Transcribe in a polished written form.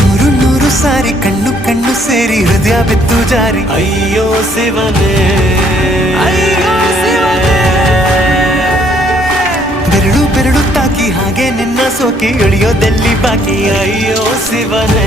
ನೂರು ನೂರು ಸಾರಿ ಕಣ್ಣು ಕಣ್ಣು ಸೇರಿ ಹೃದಯ ಬಿತ್ತು ಜಾರಿ ಅಯ್ಯೋ ಶಿವನೇ, ಅಯ್ಯೋ ಶಿವನೇ. ಬೆರಳು ಬೆರಳು ತಾಕಿ ಹಾಗೆ ನಿನ್ನ ಸೋಕಿ ಇಳಿಯೋದೆಲ್ಲಿ ಬಾಕಿ ಅಯ್ಯೋ ಶಿವನೇ.